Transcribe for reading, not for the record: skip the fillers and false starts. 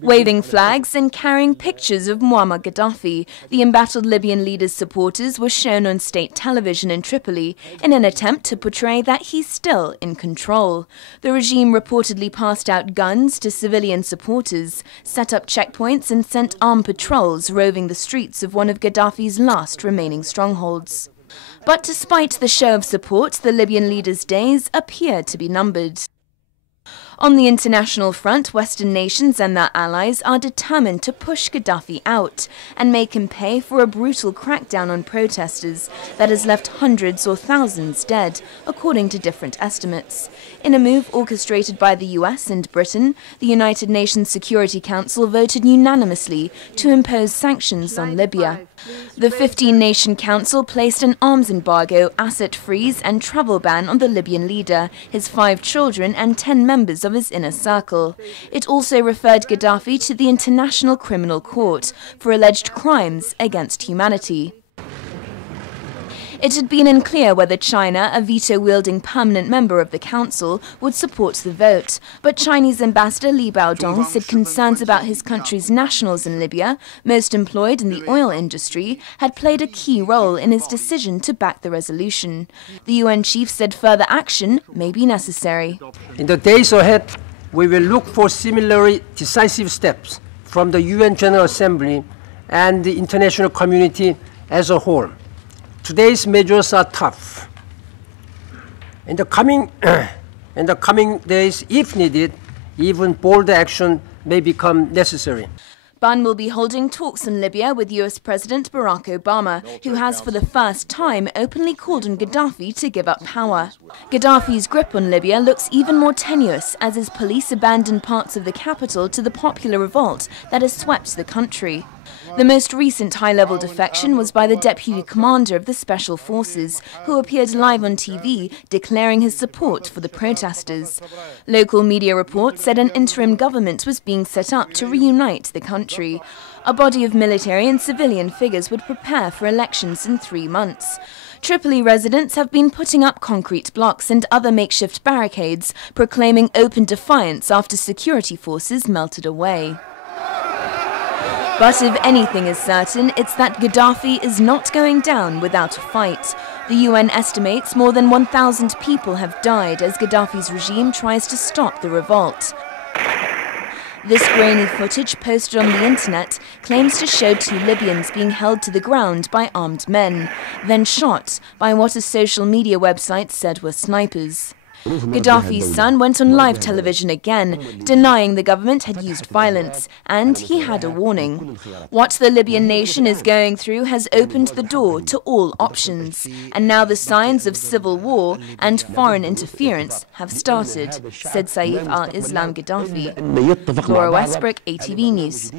Waving flags and carrying pictures of Muammar Gaddafi, the embattled Libyan leader's supporters were shown on state television in Tripoli in an attempt to portray that he's still in control. The regime reportedly passed out guns to civilian supporters, set up checkpoints and sent armed patrols roving the streets of one of Gaddafi's last remaining strongholds. But despite the show of support, the Libyan leader's days appear to be numbered. On the international front, Western nations and their allies are determined to push Gaddafi out and make him pay for a brutal crackdown on protesters that has left hundreds or thousands dead, according to different estimates. In a move orchestrated by the US and Britain, the United Nations Security Council voted unanimously to impose sanctions on Libya. The 15-nation council placed an arms embargo, asset freeze and travel ban on the Libyan leader, his 5 children and 10 members of his inner circle. It also referred Gaddafi to the International Criminal Court for alleged crimes against humanity. It had been unclear whether China, a veto-wielding permanent member of the council, would support the vote, but Chinese ambassador Li Baodong said concerns about his country's nationals in Libya, most employed in the oil industry, had played a key role in his decision to back the resolution. The UN chief said further action may be necessary. In the days ahead, we will look for similarly decisive steps from the UN General Assembly and the international community as a whole. Today's measures are tough. In the coming days, if needed, even bolder action may become necessary. Ban will be holding talks in Libya with US President Barack Obama, who has for the first time openly called on Gaddafi to give up power. Gaddafi's grip on Libya looks even more tenuous as his police abandoned parts of the capital to the popular revolt that has swept the country. The most recent high-level defection was by the deputy commander of the Special Forces, who appeared live on TV declaring his support for the protesters. Local media reports said an interim government was being set up to reunite the country. A body of military and civilian figures would prepare for elections in 3 months. Tripoli residents have been putting up concrete blocks and other makeshift barricades, proclaiming open defiance after security forces melted away. But if anything is certain, it's that Gaddafi is not going down without a fight. The UN estimates more than 1,000 people have died as Gaddafi's regime tries to stop the revolt. This grainy footage posted on the internet claims to show 2 Libyans being held to the ground by armed men, then shot by what a social media website said were snipers. Gaddafi's son went on live television again, denying the government had used violence, and he had a warning. What the Libyan nation is going through has opened the door to all options, and now the signs of civil war and foreign interference have started, said Saif al-Islam Gaddafi. Laura Westbrook, ATV News.